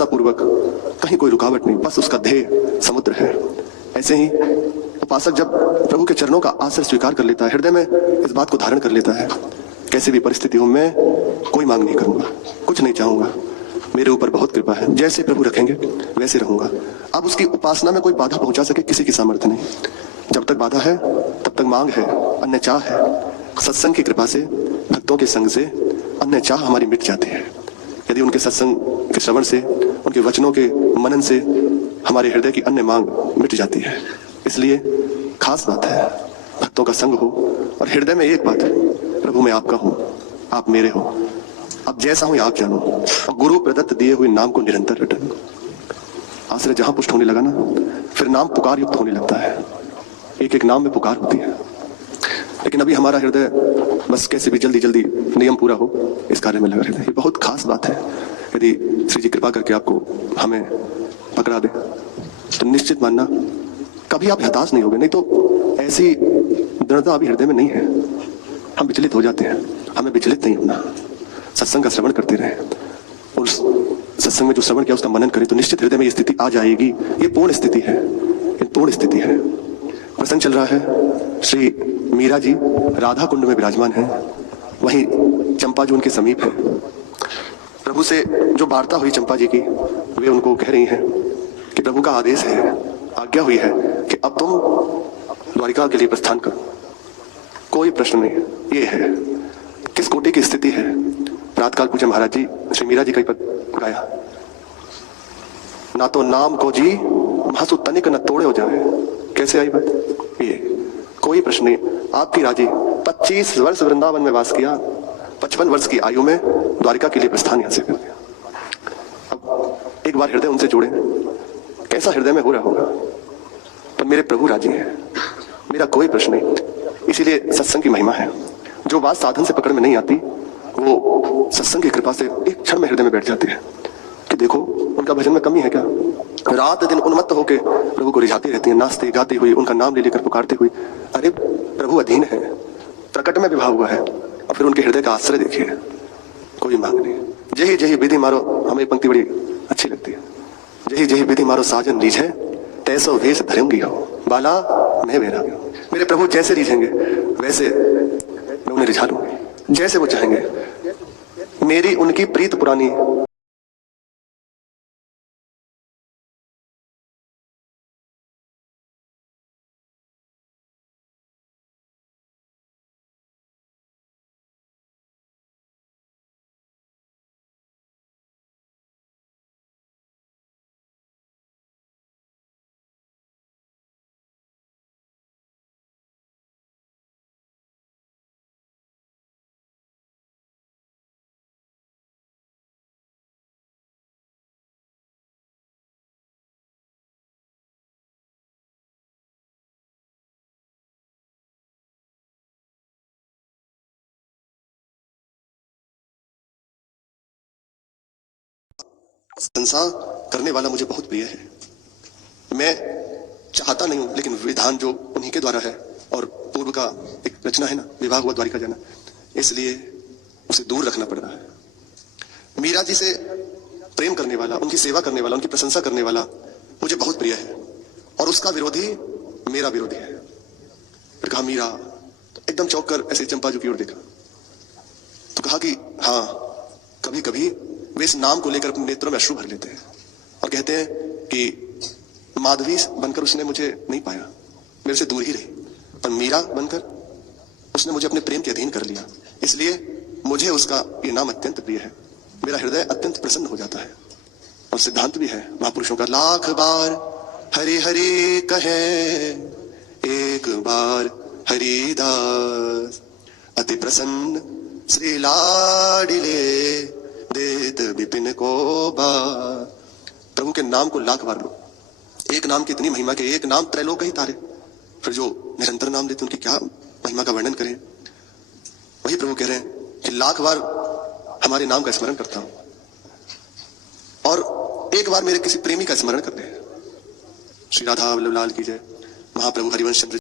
सरलता पूर्वक, कहीं कोई रुकावट नहीं, बस उसका ध्येय समुद्र है। ऐसे ही उपासक जब प्रभु के चरणों का आश्रय स्वीकार कर लेता है, हृदय में इस बात को धारण कर लेता है, कैसे भी परिस्थिति हो मैं कोई मांग नहीं करूंगा, कुछ नहीं चाहूंगा, मेरे ऊपर बहुत कृपा है, जैसे प्रभु रखेंगे वैसे रहूंगा। अब उसकी उपासना में कोई बाधा पहुंचा सके किसी की सामर्थ्य नहीं। जब तक बाधा है तब तक मांग है, अन्य चाह है। सत्संग की कृपा से, भक्तों के संग से अन्य चाह हमारी मिट जाती है। यदि उनके सत्संग के श्रवण से, उनके वचनों के मनन से हमारे हृदय की अन्य मांग मिट जाती है। इसलिए खास बात है भक्तों का संग हो और हृदय में एक बात है, प्रभु मैं आपका हूं, आप मेरे हो, अब जैसा हूं आप जानो, और गुरु प्रदत्त दिए हुए नाम को निरंतर रटन। आश्रय जहां पुष्ट होने लगा ना, फिर नाम पुकार युक्त होने लगता है, एक एक नाम में पुकार होती है। लेकिन अभी हमारा हृदय बस कैसे भी जल्दी जल्दी नियम पूरा हो इस कार्य में लगा रहता है। ये बहुत खास बात है। यदि श्री जी कृपा करके आपको हमें पकड़ा दे तो निश्चित मानना कभी आप हताश नहीं होगे। नहीं तो ऐसी दृढ़ता अभी हृदय में नहीं है, हम विचलित हो जाते हैं। हमें विचलित नहीं होना, सत्संग का श्रवण करते रहे और सत्संग में जो श्रवण किया उसका मनन करें तो निश्चित हृदय में ये स्थिति आ जाएगी। ये पूर्ण स्थिति है, ये पूर्ण स्थिति है। प्रसंग चल रहा है, श्री मीरा जी राधा कुंड में विराजमान है, वहीं चंपा जो उनके समीप है। प्रभु से जो वार्ता हुई चंपा जी की, वे उनको कह रही हैं कि प्रभु का आदेश है, आज्ञा हुई है कि अब तुम द्वारिका के लिए प्रस्थान करो। कोई प्रश्न नहीं, ये है किस कोटि की स्थिति है। प्रातकाल पूछे महाराज जी, श्री मीरा जी का पद गाया, ना तो नाम को जी महासु तनिक न तोड़े हो जाए। कैसे आई बात? ये कोई प्रश्न नहीं। आपकी राजी 25 वर्ष वृंदावन में वास किया, 55 वर्ष की आयु में द्वारिका के लिए प्रस्थान यहां से कर दिया। अब एक बार हृदय उनसे जोड़े, कैसा हृदय में हो रहा होगा, पर मेरे प्रभु राजी हैं, मेरा कोई प्रश्न नहीं। इसीलिए सत्संग की महिमा है। जो बात साधन से पकड़ में नहीं आती वो सत्संग की कृपा से एक क्षण में हृदय में बैठ जाती है कि देखो उनका भजन में कमी है क्या। रात दिन उन्मत्त होकर प्रभु को रिझाती रहती है, नाचते गाती हुई, उनका नाम ले लेकर पुकारते हुई। अरे प्रभु अधीन है, प्रकट में विवाह हुआ है, और फिर उनके हृदय का आश्रय देखिए, कोई मांग नहीं। जही जही विधि मारो, हमें पंक्ति बड़ी अच्छी लगती है, जही जही विधि मारो साजन रीझे, तैसो वेश धरूंगी हो बाला मैं बेरा। मेरे प्रभु जैसे रीझेंगे वैसे मैं उन्हें रिझा लूंगी, जैसे वो चाहेंगे। मेरी उनकी प्रीत पुरानी। संसार करने वाला मुझे बहुत प्रिय है। मैं चाहता नहीं हूं, लेकिन विधान जो उन्हीं के द्वारा है और पूर्व का एक रचना है ना, विवाह हुआ द्वारिका जाना, इसलिए उसे दूर रखना पड़ रहा है। मीरा जी से प्रेम करने वाला, उनकी सेवा करने वाला, उनकी प्रशंसा करने वाला मुझे बहुत प्रिय है, और उसका विरोधी मेरा विरोधी है। फिर कहा मीरा, तो एकदम चौंक कर ऐसे चंपा जी की ओर देखा, तो कहा कि हाँ, कभी कभी वे इस नाम को लेकर अपने नेत्रों में अश्रु भर लेते हैं और कहते हैं कि माधवी बनकर उसने मुझे नहीं पाया, मेरे से दूर ही रही, पर मीरा बनकर उसने मुझे अपने प्रेम के अधीन कर लिया, इसलिए मुझे उसका ये नाम अत्यंत प्रिय है। मेरा हृदय अत्यंत प्रसन्न हो जाता है। और सिद्धांत भी है महापुरुषों का, लाख बार हरि हरि कहे एक बार हरिदास, अति प्रसन्न श्री लाडिले देत विपिन को बा। प्रभु के नाम को लाख बार लो, एक नाम की इतनी महिमा के एक नाम त्रैलोक ही तारे। फिर जो निरंतर नाम लेते उनकी क्या महिमा का वर्णन करें। वही प्रभु कह रहे हैं कि लाख बार हमारे नाम का स्मरण करता हूं और एक बार मेरे किसी प्रेमी का स्मरण कर दे। श्री राधा वल्लभ लाल की जय। महाप्रभु हरिवंश चंद्र